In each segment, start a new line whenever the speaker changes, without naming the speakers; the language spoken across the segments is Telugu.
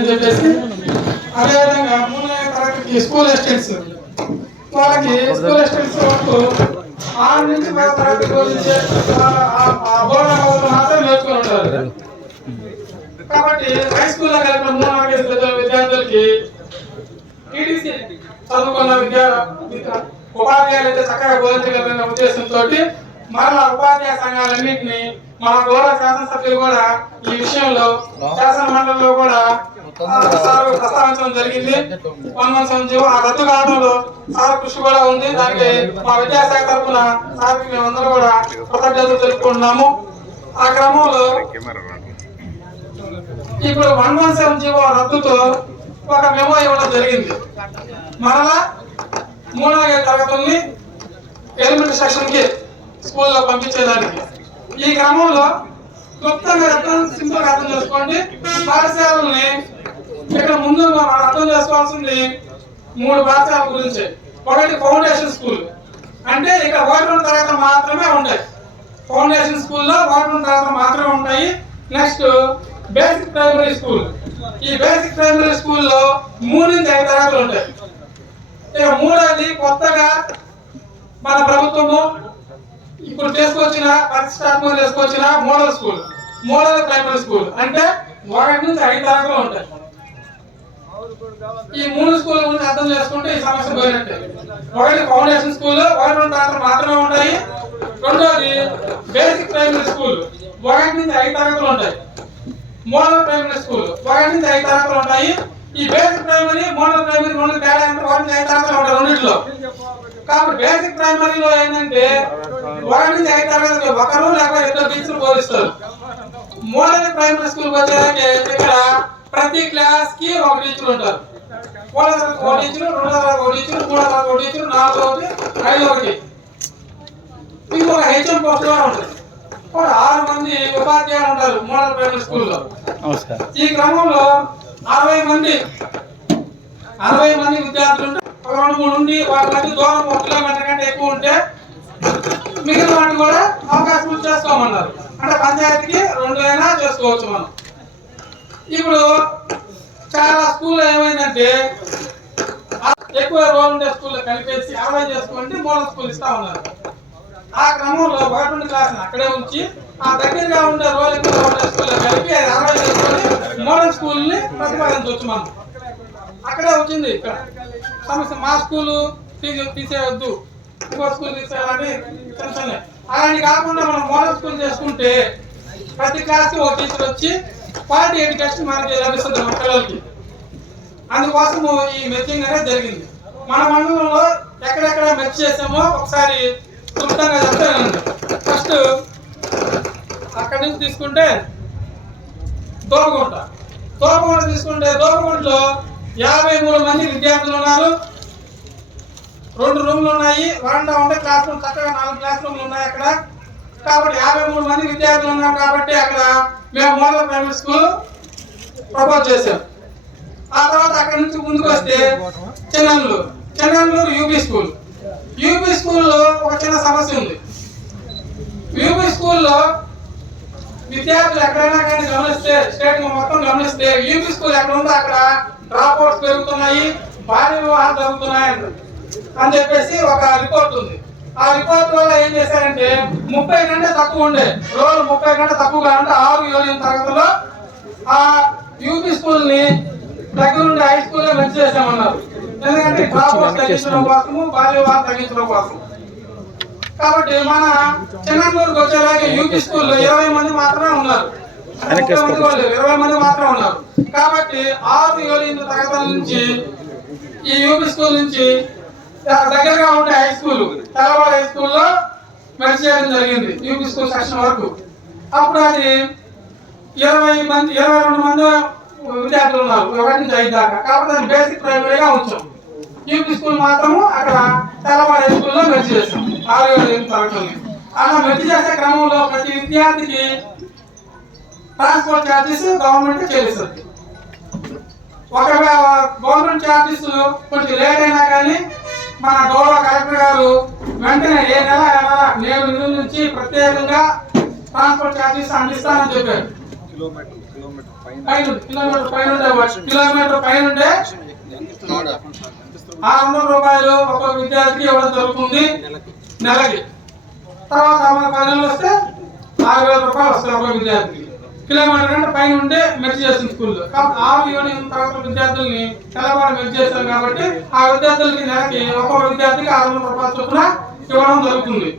అని చెప్పేసి అదేవిధంగా మూడో తరగతికి స్కూల్ అసిస్టెంట్స్ వాళ్ళకి స్కూల్ అసిస్టెంట్స్ వరకు ఆరు నుంచి పదో తరగతి గురించి బోధన మాత్రం నేర్చుకుని ఉంటారు కాబట్టి హై స్కూల్లో కలిపిన మూడు నాలుగైదు విద్యార్థులకి టీడీసీ చదువుకున్న విద్యా ఉపాధ్యాయులు అయితే చక్కగా బోధించగలరనే ఉద్దేశంతో మరలా ఉపాధ్యాయ సంఘాలన్నింటినీ మన గౌరవ శాసనసభ్యులు కూడా ఈ విషయంలో శాసన మండలిలో కూడా సార్ ప్రస్తావించడం జరిగింది. పొన్నం జీవో ఆ రద్దు కావడంలో సార్ కృషి కూడా ఉంది. దానికి మా విద్యాశాఖ తరఫున సార్కి మేమందరూ కూడా కృతజ్ఞతలు తెలుపుకుంటున్నాము. ఆ క్రమంలో ఇప్పుడు వన్ వన్ సెవెన్ జీవో రద్దుతో ఒక మెమో ఇవ్వడం జరిగింది. మరలా మూడవ తరగతుల్ని ఎలిమెంటరీ సెక్షన్కి స్కూల్లో పంపించేదానికి. ఈ క్రమంలో క్లుప్తంగా అర్థం సింపుల్ అర్థం చేసుకోండి. పాఠశాలని ఇక్కడ ముందు మనం అర్థం చేసుకోవాల్సింది మూడు పాఠశాల గురించి. ఒకటి ఫౌండేషన్ స్కూల్ అంటే ఇక్కడ ఒకటి తర్వాత మాత్రమే ఉంటాయి. ఫౌండేషన్ స్కూల్లో ఒకటి రెండు మాత్రమే ఉంటాయి. నెక్స్ట్ బేసిక్ ప్రైమరీ స్కూల్ ఈ బేసిక్ ప్రైమరీ స్కూల్లో మూడు నుంచి ఐదు తరగతులు ఉంటాయి. ఇక మూడోది కొత్తగా మన ప్రభుత్వము ఇప్పుడు తీసుకొచ్చిన ప్రతిష్టాత్మకం తీసుకొచ్చిన model school model primary school అంటే ఒకటి నుంచి ఐదు తరగతులు ఉంటాయి. ఈ మూడు స్కూల్ గురించి అర్థం చేసుకుంటే ఈ సమస్య పోయినట్టే. ఒకటి ఫౌండేషన్ స్కూల్ ఒకటి తరగతి మాత్రమే ఉంటాయి. రెండోది బేసిక్ ప్రైమరీ స్కూల్ ఒకటి నుంచి ఐదు తరగతులు ఉంటాయి. మోడల్ ప్రైమరీ స్కూల్ ఒకటి నుంచి ఐదు తరగతులు ఉంటాయి. ఈ బేసిక్ ప్రైమరీ మోడల్ ప్రైమరీ రెండు తేడా అంటే ఒకటి నుంచి ఐదు తరగతులు ఉంటాయి రెండింటిలో. కాబట్టి బేసిక్ ప్రైమరీలో ఏంటంటే ఒకటి నుంచి ఐదు తరగతులు ఒకరు లేకపోతే ఇద్దరు టీచర్లు బోధిస్తారు మోడల్ ప్రైమరీ స్కూల్కి వచ్చేదానికి ఇక్కడ ప్రతి క్లాస్కి ఒక టీచర్ ఉంటారు. తరగతి ఒక టీచర్ రెండో తరగతి ఒక టీచర్ మూడో తరగతి ఒక టీచర్ నాలుగో ఒకటి ఐదో ఒకటి. ఇది ఒక హెచ్ఎం పోస్ట్ కూడా ఉంటుంది. ఒక ఆరు మంది ఉపాధ్యాయులు ఉంటారు మోడల్ ప్రైమరీ స్కూల్లో. ఈ క్రమంలో అరవై మంది అరవై మంది విద్యార్థులు ఉంటే ఒక రెండు మూడు నుండి వాళ్ళ మధ్య దూరం ఒక కిలోమీటర్ కంటే ఎక్కువ ఉంటే మిగిలిన వాటిని కూడా అవకాశం చేసుకోమన్నారు అంటే పంచాయతీకి రెండు అయినా చేసుకోవచ్చు మనం. ఇప్పుడు చాలా స్కూల్లో ఏమైందంటే ఎక్కువ రోల్ ఉండే స్కూల్లో కలిపేసి అరవై చేసుకోండి మోడల్ స్కూల్ ఇస్తా ఉన్నారు. ఆ క్రమంలో ఒకటి నుండి క్లాస్ అక్కడే ఉంచి ఆ దగ్గరగా ఉండే రోల్ ఎక్కువ ఉండే స్కూల్లో కలిపి అది అరవై చేసుకొని మోడల్ స్కూల్ని ప్రతిపాదించవచ్చు మనం అక్కడే వచ్చింది ఇక్కడ. సమస్య మా స్కూలు తీసే తీసేయొద్దు ఇంకో స్కూల్ తీసేయాలని టెన్షన్ అలాంటి కాకుండా మనం మోడల్ స్కూల్ చేసుకుంటే ప్రతి క్లాస్కి ఒక టీచర్ వచ్చి క్వాలిటీ ఎడ్యుకేషన్ మనకి లభిస్తుంది మన పిల్లలకి. అందుకోసము ఈ మెచ్చింగ్ అనేది జరిగింది. మన మండలంలో ఎక్కడెక్కడ మెచ్ చేసామో ఒకసారి క్లుప్తంగా చెప్తాను. ఫస్ట్ అక్కడి నుంచి తీసుకుంటే దోపగుంట దోపగుంట తీసుకుంటే దోపగుంటలో యాభై మూడు మంది విద్యార్థులు ఉన్నారు. రెండు రూమ్లు ఉన్నాయి. వరండా ఉంటే క్లాస్ రూమ్ చక్కగా నాలుగు క్లాస్ రూమ్లు ఉన్నాయి అక్కడ. కాబట్టి యాభై మూడు మంది విద్యార్థులు ఉన్నాం కాబట్టి అక్కడ మేము మోడల్ ప్రైమరీ స్కూల్ ప్రపోజ్ చేశాం. ఆ తర్వాత అక్కడ నుంచి ముందుకు వస్తే Chennallur Chennallur UP school UP స్కూల్లో ఒక చిన్న సమస్య ఉంది. యూపీ స్కూల్లో విద్యార్థులు ఎక్కడైనా కానీ గమనిస్తే స్టేట్ మొత్తం గమనిస్తే యూపీ స్కూల్ ఎక్కడ ఉందో అక్కడ డ్రాప్ అవుట్స్ పెరుగుతున్నాయి భారీ వివాహాలు జరుగుతున్నాయి అంటారు. అని చెప్పేసి ఒక రిపోర్ట్ ఉంది. ఆ రిపోర్ట్ వల్ల ఏం చేశారంటే ముప్పై కంటే తక్కువ ఉండే రోజు ముప్పై కంటే తక్కువగా అంటే ఆరు ఏడు తరగతిలో ఆ యూపీ స్కూల్ని దగ్గర నుండి హై స్కూల్లో మెచ్చి చేసామన్నారు ఎందుకంటే డ్రాప్ తగ్గించడం కోసము వివాహాలు తగ్గించడం కోసం కాబట్టి మన చిన్నపూర్కి వచ్చేలాగే యూపీ స్కూల్లో ఇరవై మంది మాత్రమే ఉన్నారు. ఇరవై మంది మాత్రమే ఉన్నారు. కాబట్టి ఆరు ఏడు తరగతుల నుంచి ఈ యూపీ స్కూల్ నుంచి దగ్గరగా ఉండే హై స్కూల్ తెల్లవాడ హై స్కూల్లో మెడిసి చేయడం జరిగింది యూపీ స్కూల్ సెక్షన్ వరకు. అప్పుడు అది ఇరవై మంది ఇరవై రెండు మంది విద్యార్థులు ఉన్నారు ఒకటి నుంచి ఐదు దాకా. కాబట్టి అది బేసిక్ ప్రైమరీగా ఉంచాం. యూపీ స్కూల్ మాత్రము అక్కడ తెల్లవారి హై స్కూల్లో మెడిసి చేస్తాం ఆరు ఏడు ఎనిమిది తరగతుల్ని అలా మెర్జ్ చేసే క్రమంలో ప్రతి విద్యార్థికి ట్రాన్స్పోర్ట్ ఛార్జెస్ గవర్నమెంట్ చెల్లిస్తుంది. ఒకవేళ గవర్నమెంట్ ఛార్జెస్ కొంచెం లేట్ అయినా కానీ మన గౌరవ కలెక్టర్ గారు వెంటనే ఏ నెల నేను నిధుల నుంచి ప్రత్యేకంగా ట్రాన్స్పోర్ట్ ఛార్జెస్ అందిస్తానని చెప్పారు.
కిలోమీటర్ కిలోమీటర్
పైన కిలోమీటర్ పైన ఉండే కిలోమీటర్ ఆరు వందల రూపాయలు ఒక విద్యార్థికి ఇవ్వడం జరుగుతుంది నెలకి. తర్వాత మన పనులు వస్తే ఆరు వేల రూపాయలు వస్తాయి ఒక విద్యార్థికి. కిలోమీటర్ కంటే పైన ఉంటే మెర్చి చేస్తుంది స్కూల్లో. కాబట్టి ఆరు యూనియన్ తరగతి విద్యార్థుల్ని తెల్లవారు మెర్చి చేస్తారు కాబట్టి ఆ విద్యార్థులకి నెలకి ఒక్కొక్క విద్యార్థికి ఆరు వందల రూపాయల చొప్పున ఇవ్వడం జరుగుతుంది.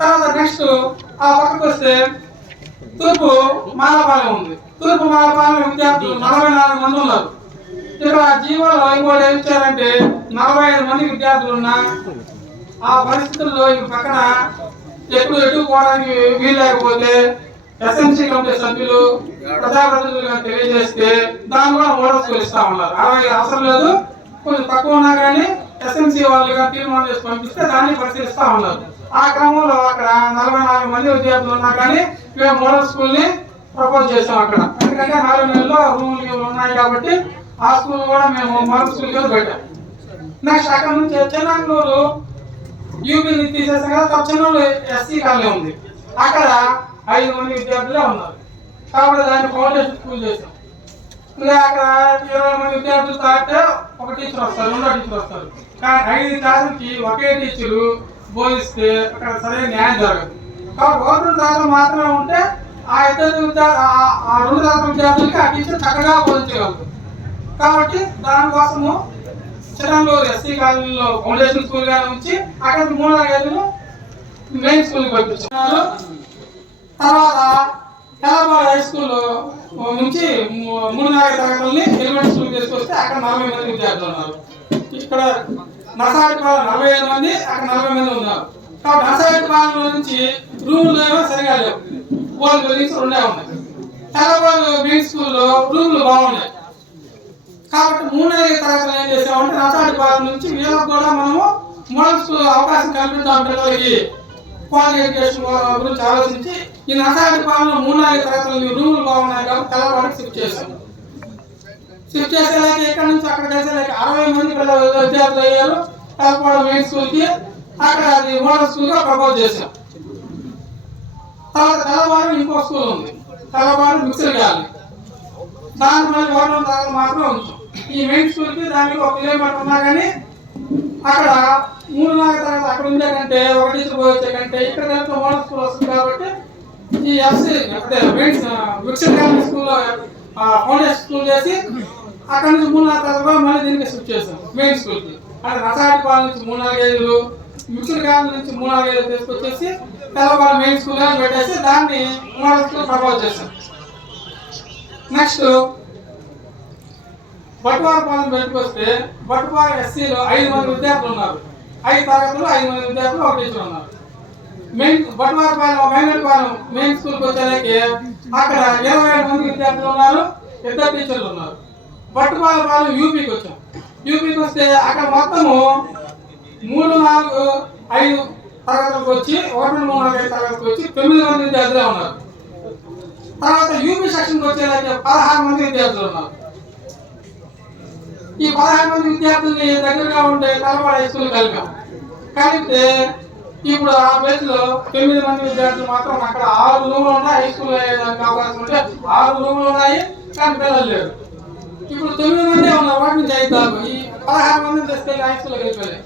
తర్వాత నెక్స్ట్ ఆ పక్కకు వస్తే తూర్పు మాలపాలెం ఉంది. తూర్పు మాలపాలెం విద్యార్థులు నలభై నాలుగు మంది ఉన్నారు. ఇక్కడ జీవోలో ఇంకోటి ఏం ఇచ్చారంటే నలభై ఐదు మంది విద్యార్థులు ఉన్నా ఆ పరిస్థితుల్లో ఇంక పక్కన ఎప్పుడు ఎటు పోవడానికి వీలు లేకపోతే ఎస్ఎంసీ కమిటీ సభ్యులు ప్రజాప్రతినిధులుగా తెలియజేస్తే దాన్ని కూడా మోడల్ ఇస్తా ఉన్నారు. అలాగే అవసరం లేదు కొంచెం తక్కువ ఉన్నా కానీ ఎస్ఎంసీ వాళ్ళుగా తీర్మానం చేసి పంపిస్తే దాన్ని పరిశీలిస్తా ఉన్నారు. ఆ క్రమంలో అక్కడ నలభై నాలుగు మంది విద్యార్థులు ఉన్నా కానీ మేము మోడల్ స్కూల్ని ప్రపోజ్ చేసాం అక్కడ. ఎందుకంటే నాలుగు నెలల్లో రూములు ఉన్నాయి కాబట్టి ఆ స్కూల్ కూడా మేము మోడల్ స్కూల్ కింద పెట్టాం. నెక్స్ట్ అక్కడ నుంచి చెన్నూరు యూపీని తీసేసాం కదా చెన్నూరు ఎస్సీ కాలనీ ఉంది. అక్కడ ఐదు మంది విద్యార్థులే ఉన్నారు. కాబట్టి దాన్ని ఫౌండేషన్ స్కూల్ చేసాం ఇంకా అక్కడ ఇరవై మంది విద్యార్థులు తాగితే ఒక టీచర్ వస్తారు రెండో టీచర్ వస్తారు. కానీ ఐదు క్లాసులకి ఒకే టీచరు బోధిస్తే అక్కడ సరైన న్యాయం జరగదు. కాబట్టి గవర్నమెంట్ తరగతులు మాత్రమే ఉంటే ఆ ఇద్దరు ఆ రెండు తరగతి విద్యార్థులకి ఆ టీచర్ చక్కగా బోధించగలరు కాబట్టి దానికోసము చిరంగూరు ఎస్సీ కాలనీలో ఫౌండేషన్ స్కూల్గా ఉంచి అక్కడ మూడు నాలుగైదులు మెయిన్ స్కూల్కి పంపించారు. తర్వాత తెల్లబాడు హై స్కూల్ నుంచి మూడు నాలుగు తరగతుల్ని ఎలిమెంటరీ స్కూల్ తీసుకొస్తే అక్కడ నలభై మంది విద్యార్థులు ఉన్నారు. ఇక్కడ నర్సాడిపాలెం నలభై ఐదు మంది అక్కడ నలభై మంది ఉన్నారు. కాబట్టి నర్సాడిపాలెం నుంచి రూములు ఏమో సరిగా లేవు. ఓన్ బిల్డింగ్స్ రెండే ఉన్నాయి. తెల్లబాడు మెయిన్ స్కూల్లో రూములు బాగున్నాయి. కాబట్టి మూడేళ్ళ తరగతులు ఏం చేసామంటే నర్సాడిపాలెం నుంచి వీళ్ళకి కూడా మనము మోడల్ స్కూల్ అవకాశం కల్పిద్దాం పిల్లలకి క్వాలిటీ ఎడ్యుకేషన్ గురించి ఆలోచించి ఈ నర్సాడిపాలెంలో మూడు నాలుగు తరగతులు రూములు బాగున్నాయి కాబట్టి తెల్లవాడికి షిఫ్ట్ చేశాం షిఫ్ట్ చేసేలాకి ఎక్కడి నుంచి అక్కడ చేసేలాకి అరవై మంది పిల్లలు విద్యార్థులు అయ్యారు. తెల్లపాడు మెయిన్ స్కూల్కి అక్కడ అది మోడల్ స్కూల్గా ప్రపోజ్ చేశాం తర్వాత తెల్లవారు ఇంకో స్కూల్ ఉంది. తెల్లవారు మిక్సర్ గ్యాలరీ దాని మళ్ళీ ఓటం తరగతి మాత్రం ఉంచాం ఈ మెయిన్ స్కూల్కి దానికి ఒక కిలోమీటర్ ఉన్నా కానీ అక్కడ మూడు నాలుగు తరగతి అక్కడ ఉండే కంటే ఒక టీచర్ పోయొచ్చే కంటే ఇక్కడ కనుక మోడల్ స్కూల్ వస్తుంది కాబట్టి ఈ ఎఫ్సి అంటే మెయిన్ విక్షన్ కాలనీ స్కూల్లో ఫౌండేషన్ స్కూల్ చేసి అక్కడ నుంచి మూడు నాలుగు తరగతి మళ్ళీ దీనికి షిఫ్ట్ చేసాం మెయిన్ స్కూల్కి అంటే నసాడి నుంచి మూడు నాలుగు ఐదులు మిక్సర్ కాలనీ నుంచి మూడు నాలుగు ఐదు తీసుకొచ్చేసి తెల్లపాల మెయిన్ స్కూల్ పెట్టేసి దాన్ని మోడల్ స్కూల్ ప్రపోజ్ చేసాం నెక్స్ట్ బట్టువారపాలెం బయటకు వస్తే బట్టువారం ఎస్సీలో ఐదు మంది విద్యార్థులు ఉన్నారు. ఐదు తరగతులు ఐదు మంది విద్యార్థులు ఒక టీచర్ ఉన్నారు. మెయిన్ బట్టువారపాలెం మైనపాలెం మెయిన్ స్కూల్కి వచ్చేదానికి అక్కడ ఇరవై ఏడు మంది విద్యార్థులు ఉన్నారు ఇద్దరు టీచర్లు ఉన్నారు. బట్టువారపాలెం యూపీకి వచ్చాం. యూపీకి వస్తే అక్కడ మొత్తము మూడు నాలుగు ఐదు తరగతులకు వచ్చి ఒకటి మూడు నాలుగు ఐదు తరగతులకు వచ్చి తొమ్మిది మంది విద్యార్థులే ఉన్నారు. తర్వాత యూపీ సెక్షన్కి వచ్చేదానికి పదహారు మంది విద్యార్థులు ఉన్నారు. ఈ పదహారు మంది విద్యార్థుల్ని దగ్గరగా ఉండే తలవాడ హై స్కూల్ కలిపాం. కలిపితే ఇప్పుడు ఆ ప్లేస్లో తొమ్మిది మంది విద్యార్థులు మాత్రం అక్కడ ఆరు రూములు ఉన్నాయి హై స్కూల్ అవకాశం ఉంటే ఆరు రూములు ఉన్నాయి కానీ పిల్లలు లేరు. ఇప్పుడు తొమ్మిది మంది ఉన్నారు వాటి నుంచి ఐదు దాకా. ఈ పదహారు మందిని తీసుకెళ్ళి హై స్కూల్ కలిపాలి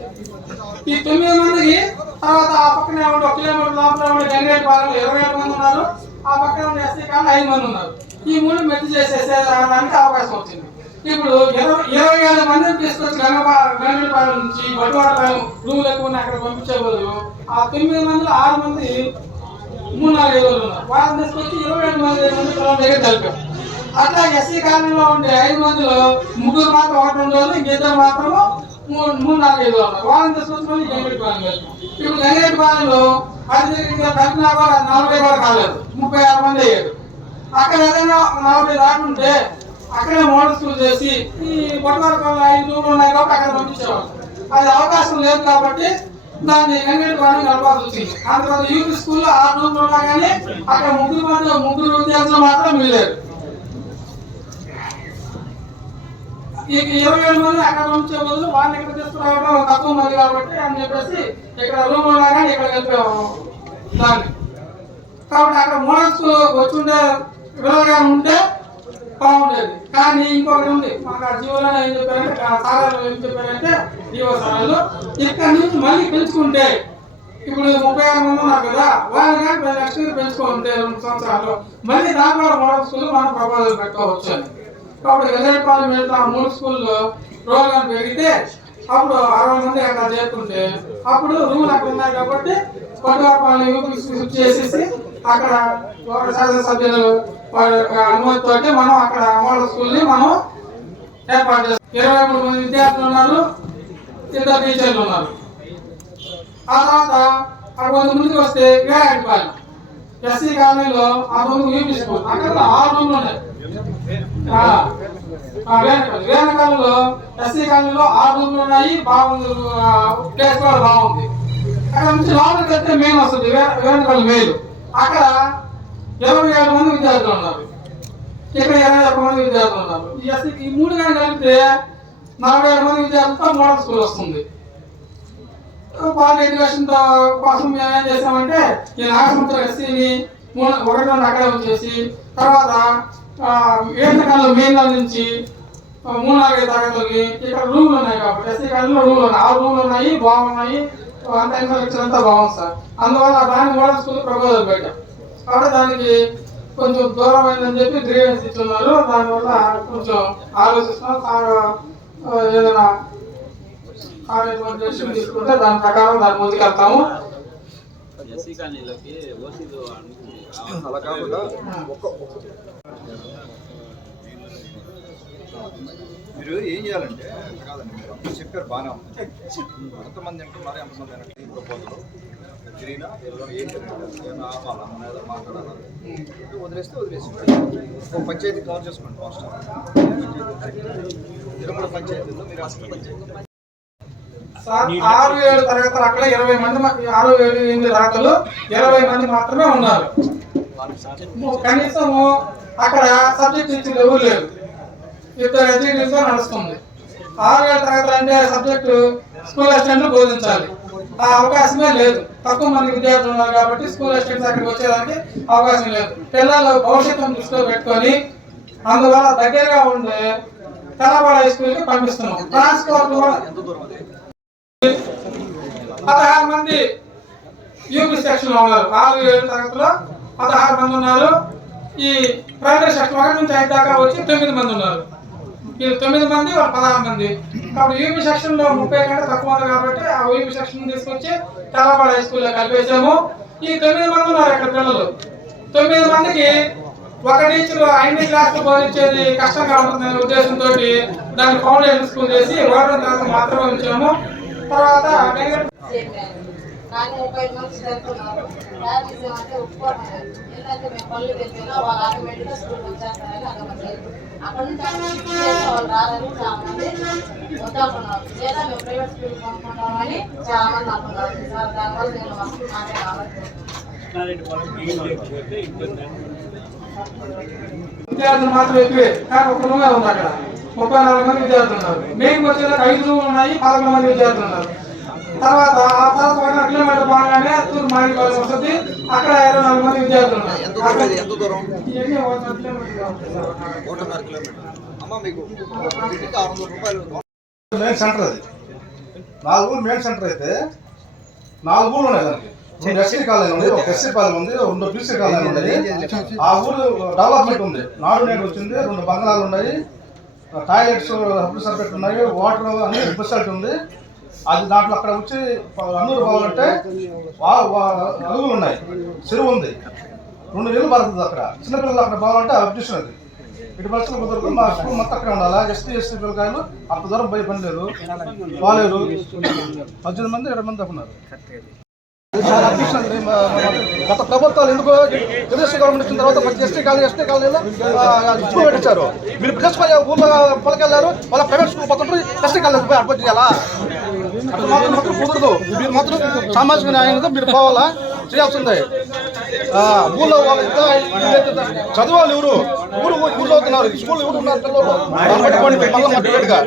ఈ తొమ్మిది మందికి తర్వాత ఆ పక్కనే ఉండే ఒక కిలోమీటర్ లోపల ఉండే గంగరేట్ పాలెంలో ఇరవై ఏడు మంది ఉన్నారు. ఆ పక్కన ఉండే ఎస్సీ కాలంలో ఐదు మంది ఉన్నారు. ఈ మూడు మెట్టి చేసేసేదానికి అవకాశం వచ్చింది. ఇప్పుడు ఇరవై ఇరవై వేల మందిని తీసుకొచ్చి గంగపా గంగపాలెం నుంచి బట్టువాడపాలెం రూములు ఎక్కువ అక్కడ పంపించే బదులు ఆ తొమ్మిది మందిలో ఆరు మంది మూడు నాలుగు ఐదు రోజులు ఉన్నారు. వాళ్ళని తీసుకొచ్చి ఇరవై ఏడు మంది మంది పిల్లల దగ్గర కలిపాం అట్లా ఎస్సీ కాలనీలో ఉండే ఐదు మందిలో ముగ్గురు మాత్రం ఒకటి రెండు రోజులు ఇంకిద్దరు మాత్రము మూడు మూడు నాలుగు ఐదు ఉన్నారు. వాళ్ళని తీసుకొచ్చి మళ్ళీ గంగరెడ్డి కలిపాం. ఇప్పుడు గంగరెడ్డి అది ఇంకా కూడా నలభై కూడా కాలేదు. ముప్పై ఆరు మంది అయ్యారు. అక్కడ ఏదైనా నలభై దాటుంటే అక్కడే మోడల్ స్కూల్ చేసి ఈ బొట్టవరపల్లి ఐదు రూములు ఉన్నాయి కాబట్టి అక్కడ పంపించేవాళ్ళు. అది అవకాశం లేదు కాబట్టి దాన్ని వెంకట పాలెం కలపాల్సి వచ్చింది ఆ తర్వాత యూపీ స్కూల్లో ఆరు రూములు ఉన్నా కానీ అక్కడ ముగ్గురు మంది ముగ్గురు విద్యార్థులు మాత్రం మిగిలేరు ఇక ఇరవై ఏడు మంది అక్కడ ఉంచే బదులు వాళ్ళని ఇక్కడ తీసుకురావడం తక్కువ మంది కాబట్టి అని చెప్పేసి ఇక్కడ రూమ్ ఉన్నా కానీ ఇక్కడ కలిపాము దాన్ని. కాబట్టి అక్కడ మోడల్ స్కూల్ వచ్చి ఉండే విలువగా ఉంటే బాగుండేది. కానీ ఇంకొకటి ఉంది. మాకు ఆ జీవోలో ఏం చెప్పారంటే ఆ సారాలు ఏం చెప్పారంటే జీవో సారాలు ఇక్కడ నుంచి మళ్ళీ పెంచుకుంటే ఇప్పుడు ముప్పై ఆరు మంది ఉన్నారు కదా వాళ్ళు కానీ నెక్స్ట్ ఇయర్ పెంచుకుంటే రెండు సంవత్సరాలు మళ్ళీ దాంట్లో మోడల్ స్కూల్ మనం ప్రపోజల్ పెట్టుకోవచ్చు అని. కాబట్టి వెల్లడిపాలెం వెళ్తా మూడు స్కూల్లో రోగాలు పెరిగితే అప్పుడు అరవై మంది అక్కడ చేరుకుంటే అప్పుడు రూములు అక్కడ ఉన్నాయి కాబట్టి కొట్టువారిపాలెం షిఫ్ట్ చేసేసి అక్కడ ఒక శాసనసభ్యులు వారి యొక్క అనుమతితోటి మనం అక్కడ మోడల్ స్కూల్ని మనం ఏర్పాటు చేస్తాం. ఇరవై మూడు మంది విద్యార్థులు ఉన్నారు ఇద్దరు టీచర్లు ఉన్నారు. ఆ తర్వాత అక్కడ కొంత ముందుకు వస్తే వేరాడిపాలెం ఎస్సీ కాలనీలో ఆ రూమ్ యూపీ స్కూల్ అక్కడ ఆరు రూమ్లు ఉన్నాయి వేనకాలంలో ఎస్సీ కాలనీలో ఆరు రూమ్లు ఉన్నాయి. బాగుంది ప్లేస్ కూడా బాగుంది. అక్కడ నుంచి లోపలికి వెళ్తే మెయిన్ వస్తుంది. వే- వేనకాలం మేలు అక్కడ ఇరవై ఏడు మంది విద్యార్థులు ఉన్నారు. ఇక్కడ ఇరవై ఒక్క మంది విద్యార్థులు ఉన్నారు. ఈ ఎస్సీకి ఈ మూడు కానీ కలిపితే నలభై ఏడు మంది విద్యార్థులతో మోడల్ స్కూల్ వస్తుంది. క్వాలిటీ ఎడ్యుకేషన్ కోసం మేము ఏం చేసామంటే ఈ నాగసముద్ర ఎస్సీని మూడు ఒకటి రెండు అక్కడే వచ్చేసి తర్వాత వేసకాలంలో మెయిన్ నుంచి మూడు నాలుగైదు తరగతులకి ఇక్కడ రూమ్లు ఉన్నాయి కాబట్టి ఎస్సీ కాలంలో రూమ్లు ఉన్నాయి. ఆరు రూమ్లు ఉన్నాయి బాగున్నాయి. అంత ఇన్ఫ్రాస్ట్రక్చర్ అంతా బాగుంది సార్. అందువల్ల దాని మోడల్ స్కూల్ ప్రపోజల్ పెట్టాం. కాబట్టి దానికి కొంచెం దూరం అయిందని చెప్పి గ్రీవెన్స్ ఇచ్చున్నారు. దానివల్ల కొంచెం ఆలోచిస్తున్నాం. సార్ ఏదైనా డెసిషన్ తీసుకుంటే దాని ప్రకారం దాని ముందుకు వెళ్తాము
అలా కాకుండా మీరు ఏం చేయాలంటే కాదండి మీరు చెప్పారు బాగానే ఉంది. ఎంతమంది వింటున్నారు ఎంతమంది ఈ ప్రపోజల్ గ్రీనా ఎల్లో ఏం చెప్పారు ఏమైనా ఆపాలా మన ఏదో మాట్లాడాలా వదిలేస్తే వదిలేసి ఒక పంచాయతీ కవర్ చేసుకోండి ఫస్ట్ తిరుమల పంచాయతీలో మీరు అసలు పంచాయతీ.
ఆరు ఏడు తరగతులు అక్కడ ఇరవై మంది ఆరు ఏడు ఎనిమిది తరగతులు ఇరవై మంది మాత్రమే ఉన్నారు. కనీసం అక్కడ సబ్జెక్ట్ టీచర్లు ఎవరు లేరు. ఇద్దరు ఎడ్యుకేషన్ నడుస్తుంది. ఆరు ఏడు తరగతులు అంటే సబ్జెక్టు స్కూల్ అసిస్టెంట్లు బోధించాలి. ఆ అవకాశమే లేదు. తక్కువ మంది విద్యార్థులు ఉన్నారు కాబట్టి స్కూల్ అసిస్టెంట్స్ అక్కడికి వచ్చేదానికి అవకాశం లేదు. పిల్లలు భవిష్యత్తును దృష్టిలో పెట్టుకొని అందువల్ల దగ్గరగా ఉండే తెల్లవాడ హై స్కూల్కి పంపిస్తున్నాం. ట్రాన్స్పోర్ట్ కూడా పదహారు మంది యూపీ సెక్షన్లో ఉన్నారు. ఆరు ఏడు తరగతిలో పదహారు మంది ఉన్నారు. ఈ ప్రైమరీ సెక్షన్ ఒకటి నుంచి ఐదు దాకా వచ్చి తొమ్మిది మంది ఉన్నారు. వీళ్ళు తొమ్మిది మంది వాళ్ళు పదహారు మంది. కాబట్టి యూపీ సెక్షన్లో ముప్పై కంటే తక్కువ ఉంది కాబట్టి ఆ యూపీ సెక్షన్ తీసుకొచ్చి తెల్లపాడ హై స్కూల్లో కలిపేసాము ఈ తొమ్మిది మంది ఉన్నారు ఇక్కడ పిల్లలు. తొమ్మిది మందికి ఒక టీచర్ అన్ని క్లాసులు బోధించేది కష్టంగా ఉంటుందనే ఉద్దేశంతో దాన్ని ఫౌండేషన్ స్కూల్ చేసి ఒకటో తరగతి మాత్రమే ఉంచాము. తర్వాత మిగతా
ముప్పై మంది చదువుతున్నారు. ర్యాలీస్ ఏమంటే ఒప్పుకోవడం లేదు ఎందుకంటే మేము పళ్ళు వెళ్ళినా వాళ్ళు ఆటోమేటిక్గా స్కూల్కి వచ్చేస్తారని అర్థమవుతుంది అక్కడ నుంచి వాళ్ళు చాలా మంది లేదా మేము ప్రైవేట్ స్కూల్ పంపుకుంటామని చాలా మంది సార్ దానివల్ల నేను
విద్యార్థులు మాత్రం ఎక్కువే కానీ ఒక రూమే ఉంది అక్కడ ముప్పై నాలుగు మంది విద్యార్థులు ఉన్నారు. మెయిన్ వచ్చేదాకా ఐదు రూములు ఉన్నాయి పదకొండు మంది విద్యార్థులు ఉన్నారు. తర్వాత ఆ తర్వాత ఒక కిలోమీటర్ బాగానే తూర్పు మాడి కాలేజ్ వస్తుంది. అక్కడ ఇరవై నాలుగు మంది విద్యార్థులు
మెయిన్ సెంటర్ అది. నాలుగు ఊరు మెయిన్ సెంటర్ అయితే నాలుగు ఊళ్ళు ఉన్నాయి దానికి. రెండు ఎస్సీ కాలనీ ఉంది ఒక ఎస్సీ కాలనీ ఉంది రెండు బీసీ కాలనీ ఉన్నాయి. ఆ ఊరు డెవలప్మెంట్ ఉంది. నాడు నేడు వచ్చింది రెండు బంగ్లాలు ఉన్నాయి. టాయిలెట్స్ హబ్బు సపరేట్ ఉన్నాయి వాటర్ అన్ని ఫెసిలిటీ ఉంది. అది దాంట్లో అక్కడ వచ్చి అన్నూరు పోవాలంటే అడుగులు వా- ఉన్నాయి. చెరువు ఉంది. రెండు నెలలు పడుతుంది అక్కడ. చిన్నపిల్లలు అక్కడ పోవాలంటే అబ్జెక్షన్ అది. ఇటు పరిస్థితులు కుదరదు. మా స్కూల్ మొత్తం అక్కడ ఉండాలా? ఎస్టీ ఎస్టీ పిల్లకాయలు అంత దూరం పోయి పని లేదు. బాగాలేరు పద్దెనిమిది మంది ఇరవై మంది దాకా ఉన్నారు చాలా అబ్జెక్షన్ గత ప్రభుత్వాలు ఎందుకు తెలుగుదేశం గవర్నమెంట్ వచ్చిన తర్వాత ప్రతి ఎస్టీ కాలనీ ఎస్టీ కాలనీలో స్కూల్ పెట్టించారు. మీరు ప్రెస్ ఊళ్ళో పలకెళ్ళారు వాళ్ళ ప్రైవేట్ స్కూల్ పోతుంటారు ఎస్టీ కాలనీ పోయి అడ్వైట్ చేయాలా? అట్లా మాత్రం మాత్రం కుదరదు. మీరు మాత్రం సామాజిక న్యాయంగా మీరు పోవాలా? చేయాల్సిందే. ఊళ్ళో వాళ్ళ చదవాలి ఎవరు? ఊరు ఊళ్ళో అవుతున్నారు స్కూల్ ఎవరు ఉన్నారు? పిల్లలు. పట్టుకోండి మళ్ళీ చూస్తున్నారు?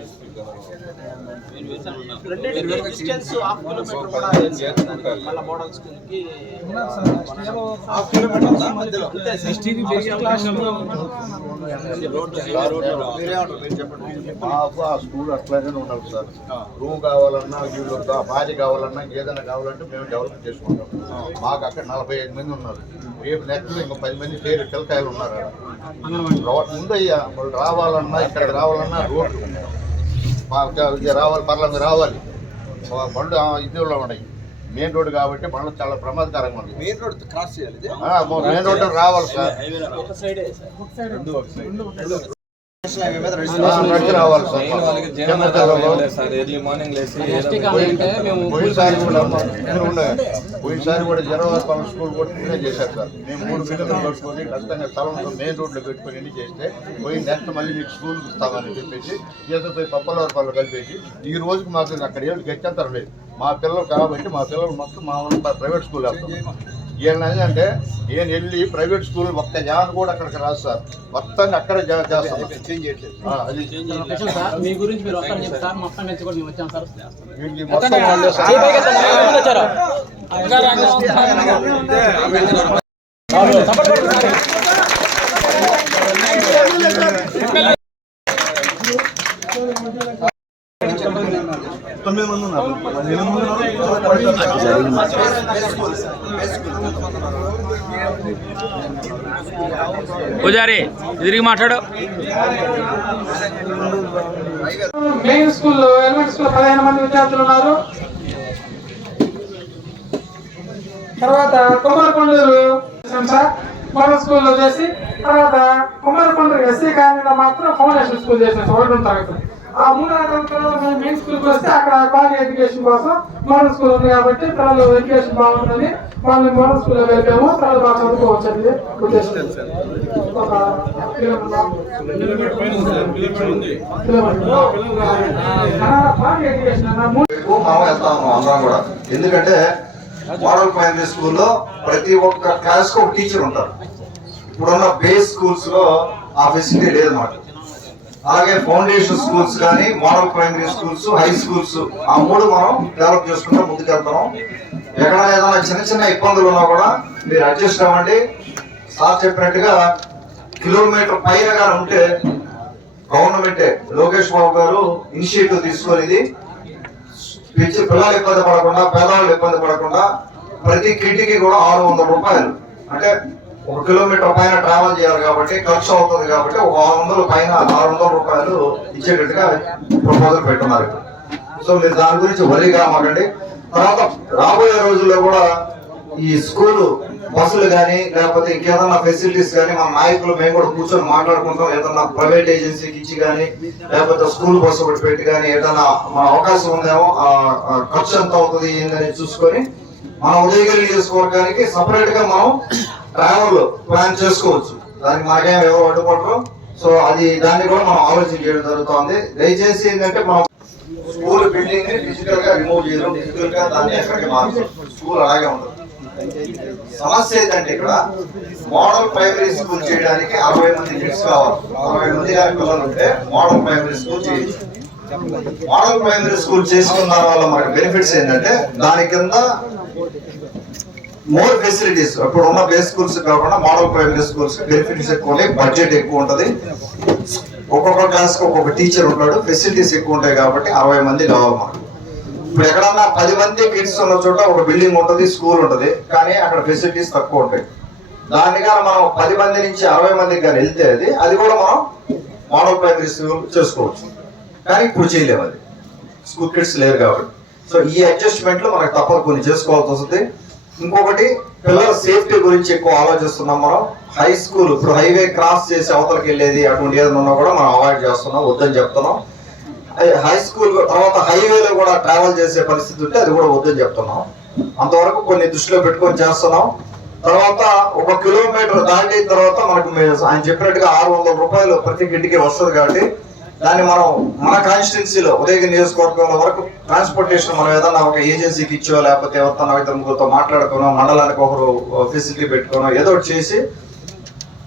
రండి
డిస్టెన్స్ హాఫ్ కిలోమీటర్ కూడా మళ్ళీ మోడల్ స్కూల్కి
మాకు ఆ స్కూల్ అట్లాగే ఉండాలి సార్. రూమ్ కావాలన్నా వీళ్ళు భార్య కావాలన్నా ఏదైనా కావాలంటే మేము డెవలప్ చేసుకుంటాం. మాకు అక్కడ నలభై ఐదు మంది ఉన్నారు. రేపు నెక్స్ట్ ఇంకో పది మంది పేరు పిల్లకాయలు ఉన్నారు. వాళ్ళు రావాలన్నా ఇక్కడికి రావాలన్నా రోడ్లు ఇది రావాలి పర్లేదు రావాలి. బండ్లు ఆ ఇదిలో ఉన్నాయి. మెయిన్ రోడ్డు కాబట్టి బండ్లు చాలా ప్రమాదకరంగా ఉంది
మెయిన్ రోడ్ క్రాస్ చేయాలి ఇది?
మెయిన్ రోడ్డు రావాలి సార్. రావాలి సార్. చిన్నపిల్లలు పోయినసారి కూడా నేను జనవరి స్కూల్ కూడా ఇక్కడే చేశారు సార్. మేము మూడు పిల్లలు కట్టుకొని కష్టంగా స్థలంతో మెయిన్ రోడ్లో పెట్టుకొని చేస్తే పోయి నెక్స్ట్ మళ్ళీ మీకు స్కూల్కి ఇస్తామని చెప్పేసి చేత పోయి పప్పలవారి పనులు కలిపేసి ఈ రోజుకి మాకు అక్కడ ఏళ్ళు గెచ్చంతరం లేదు. మా పిల్లలు కాబట్టి మా పిల్లలు మొత్తం మా ప్రైవేట్ స్కూల్ వేస్తాం ఏంటంటే అంటే నేను వెళ్ళి ప్రైవేట్ స్కూల్ ఒక్క జాన్ కూడా అక్కడికి రాదు సార్ మొత్తాన్ని అక్కడే జా- తొమ్మిది మంది ఉన్నారు.
పూజారి తిరిగి మాట్లాడు.
మెయిన్ స్కూల్లో ఎలిమెంట్ స్కూల్లో పదిహేను మంది విద్యార్థులు ఉన్నారు. తర్వాత కుమారకొండూరు సార్. మోడల్ స్కూల్లో చేసి తర్వాత కుమారకొండూరు ఎస్సీ కాలనీలో మాత్రం ఫౌండేషన్ స్కూల్ చేసాం సార్ ఒకటి తరగతి. ఆ మూడు తరగతిలో మేము మెయిన్ స్కూల్కి వస్తే అక్కడ క్వాలిటీ ఎడ్యుకేషన్ కోసం మోడల్ స్కూల్ ఉంది కాబట్టి పిల్లలు ఎడ్యుకేషన్ బాగుంటుంది. వాళ్ళని మోడల్ స్కూల్లో వెళ్ళాము పిల్లలు బాగా చదువుకోవచ్చు అనేది ఉద్దేశం.
అందరం కూడా. ఎందుకంటే మోడల్ ప్రైమరీ స్కూల్లో ప్రతి ఒక్క క్లాస్కు ఒక టీచర్ ఉంటారు. ఇప్పుడున్న బేస్ స్కూల్స్లో ఆ ఫెసిలిటీ లేదు మాకు అలాగే ఫౌండేషన్ స్కూల్స్ కానీ model primary schools high schools ఆ మూడు మనం డెవలప్ చేసుకుంటూ ముందుకెళ్తాం ఎక్కడ ఏదైనా చిన్న చిన్న ఇబ్బందులు ఉన్నా కూడా మీరు అడ్జస్ట్ అవ్వండి. సార్ చెప్పినట్టుగా కిలోమీటర్ పైన కానీ ఉంటే గవర్నమెంటే. లోకేష్ బాబు గారు ఇనిషియేటివ్ తీసుకొని ఇది పిచ్చి పిల్లలు ఇబ్బంది పడకుండా పేదవాళ్ళు ఇబ్బంది పడకుండా ప్రతి కిటికి కూడా ఆరు వందల రూపాయలు. అంటే ఒక కిలోమీటర్ పైన ట్రావెల్ చేయాలి కాబట్టి ఖర్చు అవుతుంది కాబట్టి ఒక ఆరు వందల పైన ఆరు వందల రూపాయలు ఇచ్చేటట్టుగా ప్రపోజల్ పెట్టున్నారు సో మీరు దాని గురించి వరిగా మాకండి తర్వాత రాబోయే రోజుల్లో కూడా ఈ స్కూలు బస్సులు కానీ లేకపోతే ఇంకేదన్నా ఫెసిలిటీస్ కానీ మన నాయకులు మేము కూడా కూర్చొని మాట్లాడుకుంటాం. ఏదన్నా ప్రైవేట్ ఏజెన్సీకి ఇచ్చి కానీ లేకపోతే స్కూల్ బస్సు ఒకటి పెట్టి కానీ ఏదైనా మన అవకాశం ఉందేమో ఆ ఖర్చు ఎంత అవుతుంది ఏందని చూసుకొని మన ఉదయగిరి నియోజకవర్గానికి సపరేట్గా మనం ట్రావెల్ ప్లాన్ చేసుకోవచ్చు. దానికి మనకేం ఎవరు అడ్డుపడరు. సో అది దాన్ని కూడా మనం ఆలోచన చేయడం జరుగుతోంది. దయచేసి ఏంటంటే మనం స్కూల్ బిల్డింగ్ని ఫిజికల్గా రిమూవ్ చేయడం ఫిజికల్గా దాన్ని ఎక్కడికి మార్చడం స్కూల్ అలాగే ఉండదు. సమస్య ఏంటంటే ఇక్కడ మోడల్ ప్రైమరీ స్కూల్ చేయడానికి అరవై మంది కిడ్స్ కావాలి. అరవై మంది గారి పిల్లలు ఉంటే మోడల్ ప్రైమరీ స్కూల్ చేయొచ్చు. మోడల్ ప్రైమరీ స్కూల్ చేసుకున్న వల్ల మనకి బెనిఫిట్స్ ఏంటంటే దాని కింద మోర్ ఫెసిలిటీస్ ఇప్పుడు ఉన్న బేస్ స్కూల్స్ కాకుండా మోడల్ ప్రైమరీ స్కూల్స్ బెనిఫిట్స్ ఎక్కువ ఉన్నాయి బడ్జెట్ ఎక్కువ ఉంటుంది. ఒక్కొక్క క్లాస్కి ఒక్కొక్క టీచర్ ఉంటాడు ఫెసిలిటీస్ ఎక్కువ ఉంటాయి కాబట్టి అరవై మంది కావాలి మనకు ఇప్పుడు ఎక్కడన్నా పది మంది కిడ్స్ ఉన్న చోట ఒక బిల్డింగ్ ఉంటుంది స్కూల్ ఉంటుంది కానీ అక్కడ ఫెసిలిటీస్ తక్కువ ఉంటాయి. దాన్ని కానీ మనం పది మంది నుంచి అరవై మందికి కానీ వెళ్తే అది అది కూడా మనం మోడల్ ప్రైమరీ స్కూల్ చేసుకోవచ్చు. కానీ ఇప్పుడు చేయలేము అది. స్కూల్ కిడ్స్ లేరు కాబట్టి. సో ఈ అడ్జస్ట్మెంట్లు మనకు తప్పదు కొన్ని చేసుకోవాల్సి వస్తుంది. ఇంకొకటి పిల్లల సేఫ్టీ గురించి ఎక్కువ ఆలోచిస్తున్నాం మనం. హై స్కూల్ ఇప్పుడు హైవే క్రాస్ చేసి అవతలకి వెళ్ళేది అటువంటి ఏదైనా ఉన్నా కూడా మనం అవాయిడ్ చేస్తున్నాం వద్దని చెప్తున్నాం. హై స్కూల్ తర్వాత హైవేలో కూడా ట్రావెల్ చేసే పరిస్థితి ఉంటే అది కూడా వద్దని చెప్తున్నాం. అంతవరకు కొన్ని దృష్టిలో పెట్టుకొని చేస్తున్నాం. తర్వాత ఒక కిలోమీటర్ దాటిన తర్వాత మనకు ఆయన చెప్పినట్టుగా ఆరు వందల రూపాయలు ప్రతి గిడ్డికి వస్తుంది కాబట్టి దాన్ని మనం మన కాన్స్టిట్యున్సీలో ఉదయగిరి నియోజకవర్గంలో వరకు ట్రాన్స్పోర్టేషన్ మనం ఏదన్నా ఒక ఏజెన్సీకి ఇచ్చో లేకపోతే ఎవరితో ఇద్దరు ముగ్గురితో మాట్లాడుకోనో మండలానికి ఒకరు ఫెసిలిటీ పెట్టుకోనో ఏదో ఒకటి చేసి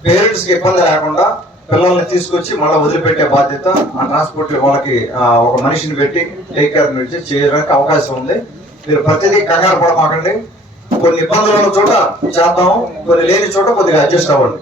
పేరెంట్స్కి ఇబ్బంది లేకుండా పిల్లల్ని తీసుకొచ్చి మళ్ళీ వదిలిపెట్టే బాధ్యత ఆ ట్రాన్స్పోర్ట్ వాళ్ళకి ఒక మనిషిని పెట్టి టేక్ కేర్ నుంచి చేయడానికి అవకాశం ఉంది. మీరు ప్రతిదీ కంగారు పడమాకండి. కొన్ని ఇబ్బందులు ఉన్న చోట చేద్దాం. కొన్ని లేని చోట కొద్దిగా అడ్జస్ట్ అవ్వండి.